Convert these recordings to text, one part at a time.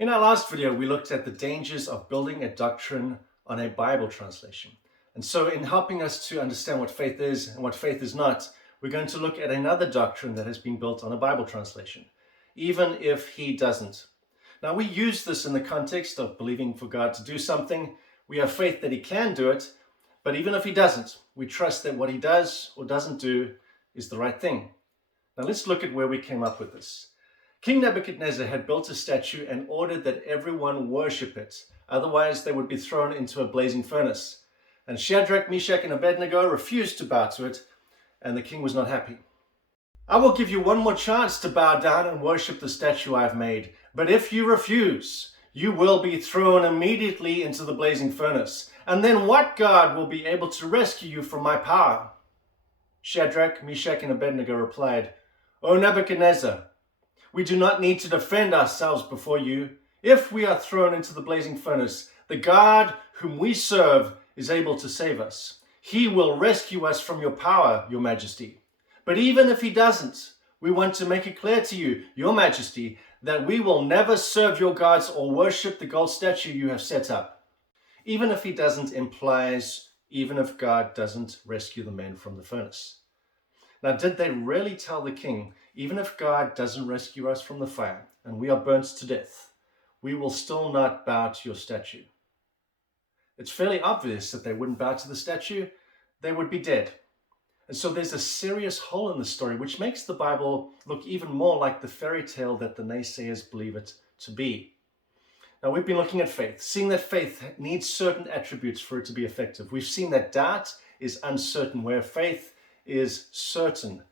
In our last video, we looked at the dangers of building a doctrine on a Bible translation. And so in helping us to understand what faith is and what faith is not, we're going to look at another doctrine that has been built on a Bible translation, even if He doesn't. Now, we use this in the context of believing for God to do something. We have faith that He can do it, but even if He doesn't, we trust that what He does or doesn't do is the right thing. Now, let's look at where we came up with this. King Nebuchadnezzar had built a statue and ordered that everyone worship it. Otherwise, they would be thrown into a blazing furnace. And Shadrach, Meshach, and Abednego refused to bow to it, and the king was not happy. I will give you one more chance to bow down and worship the statue I have made. But if you refuse, you will be thrown immediately into the blazing furnace. And then what God will be able to rescue you from my power? Shadrach, Meshach, and Abednego replied, O Nebuchadnezzar, we do not need to defend ourselves before you. If we are thrown into the blazing furnace, the God whom we serve is able to save us. He will rescue us from your power, your majesty. But even if He doesn't, we want to make it clear to you, your majesty, that we will never serve your gods or worship the gold statue you have set up. Even if He doesn't implies even if God doesn't rescue the men from the furnace. Now, did they really tell the king, even if God doesn't rescue us from the fire and we are burnt to death, we will still not bow to your statue? It's fairly obvious that they wouldn't bow to the statue. They would be dead. And so there's a serious hole in the story, which makes the Bible look even more like the fairy tale that the naysayers believe it to be. Now, we've been looking at faith, seeing that faith needs certain attributes for it to be effective. We've seen that doubt is uncertain, where faith is certain.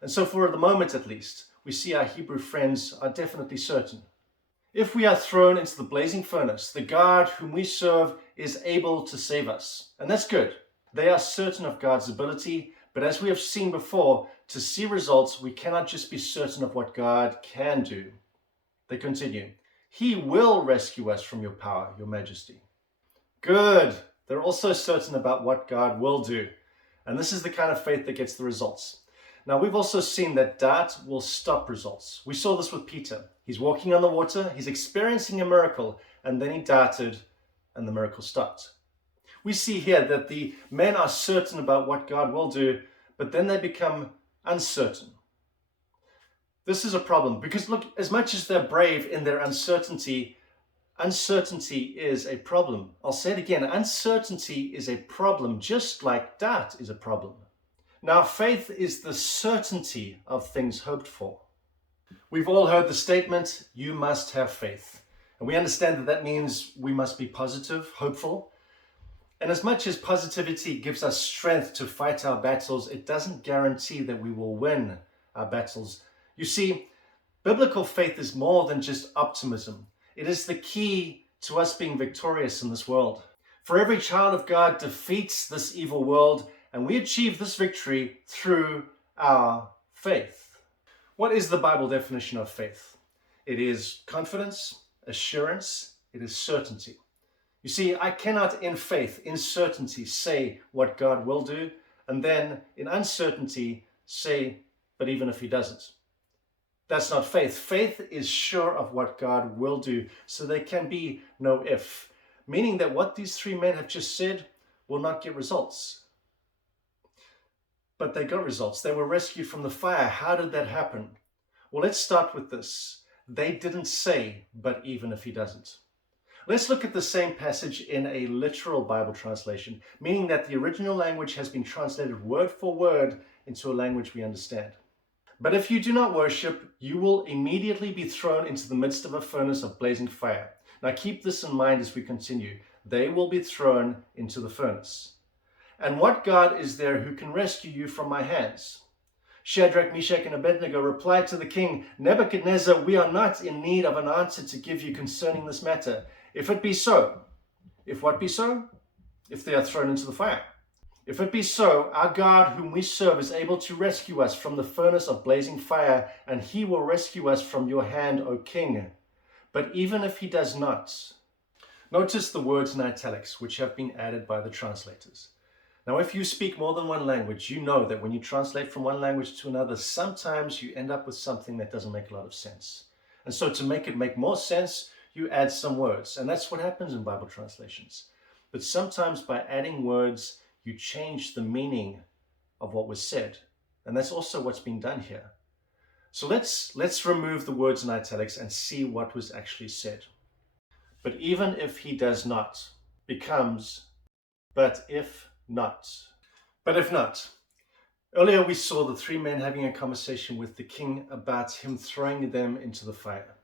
And so for the moment at least, we see our Hebrew friends are definitely certain. If we are thrown into the blazing furnace, the God whom we serve is able to save us. And that's good. They are certain of God's ability, but as we have seen before, to see results, we cannot just be certain of what God can do. They continue, He will rescue us from your power, your majesty. Good. They're also certain about what God will do. And this is the kind of faith that gets the results. Now, we've also seen that doubt will stop results. We saw this with Peter. He's walking on the water, he's experiencing a miracle, and then he doubted, and the miracle stopped. We see here that the men are certain about what God will do, but then they become uncertain. This is a problem because, look, as much as they're brave in their uncertainty, uncertainty is a problem. I'll say it again, uncertainty is a problem, just like doubt is a problem. Now, faith is the certainty of things hoped for. We've all heard the statement, you must have faith. And we understand that that means we must be positive, hopeful. And as much as positivity gives us strength to fight our battles, it doesn't guarantee that we will win our battles. You see, biblical faith is more than just optimism. It is the key to us being victorious in this world. For every child of God defeats this evil world, and we achieve this victory through our faith. What is the Bible definition of faith? It is confidence, assurance, it is certainty. You see, I cannot in faith, in certainty, say what God will do, and then in uncertainty say, but even if He doesn't. That's not faith. Faith is sure of what God will do, so there can be no if, meaning that what these three men have just said will not get results. But they got results. They were rescued from the fire. How did that happen? Well, let's start with this. They didn't say, but even if He doesn't. Let's look at the same passage in a literal Bible translation, meaning that the original language has been translated word for word into a language we understand. But if you do not worship, you will immediately be thrown into the midst of a furnace of blazing fire. Now keep this in mind as we continue. They will be thrown into the furnace. And what God is there who can rescue you from my hands? Shadrach, Meshach, and Abednego replied to the king, Nebuchadnezzar, we are not in need of an answer to give you concerning this matter. If it be so, if what be so? If they are thrown into the fire. If it be so, our God whom we serve is able to rescue us from the furnace of blazing fire, and He will rescue us from your hand, O king. But even if He does not, notice the words in italics which have been added by the translators. Now, if you speak more than one language, you know that when you translate from one language to another, sometimes you end up with something that doesn't make a lot of sense. And so to make it make more sense, you add some words. And that's what happens in Bible translations. But sometimes by adding words, you change the meaning of what was said. And that's also what's being done here. So let's remove the words in italics and see what was actually said. But even if he does not becomes, but if not. But if not. Earlier we saw the three men having a conversation with the king about him throwing them into the fire.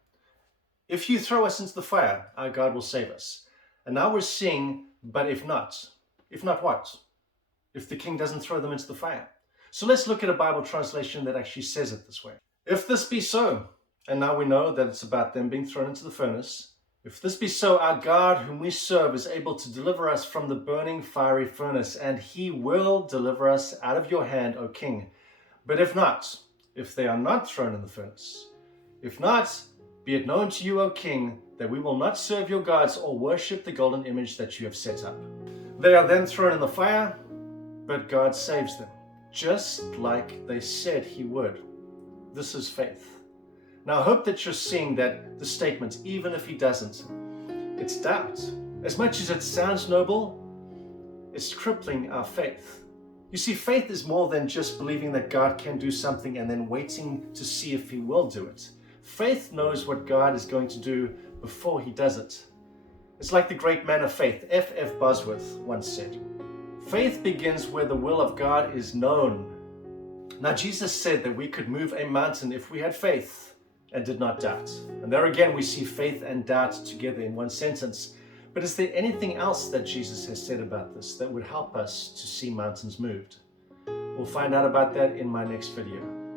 If you throw us into the fire, our God will save us. And now we're seeing, but if not. If not what? If the king doesn't throw them into the fire. So let's look at a Bible translation that actually says it this way. If this be so, and now we know that it's about them being thrown into the furnace. If this be so, our God whom we serve is able to deliver us from the burning fiery furnace, and he will deliver us out of your hand, O king. But if not, if they are not thrown in the furnace, if not, be it known to you, O king, that we will not serve your gods or worship the golden image that you have set up. They are then thrown in the fire, but God saves them, just like they said he would. This is faith. Now I hope that you're seeing that the statement, even if he doesn't, it's doubt. As much as it sounds noble, it's crippling our faith. You see, faith is more than just believing that God can do something and then waiting to see if he will do it. Faith knows what God is going to do before he does it. It's like the great man of faith, F.F. Bosworth, once said, faith begins where the will of God is known. Now Jesus said that we could move a mountain if we had faith and did not doubt. And there again we see faith and doubt together in one sentence. But is there anything else that Jesus has said about this that would help us to see mountains moved? We'll find out about that in my next video.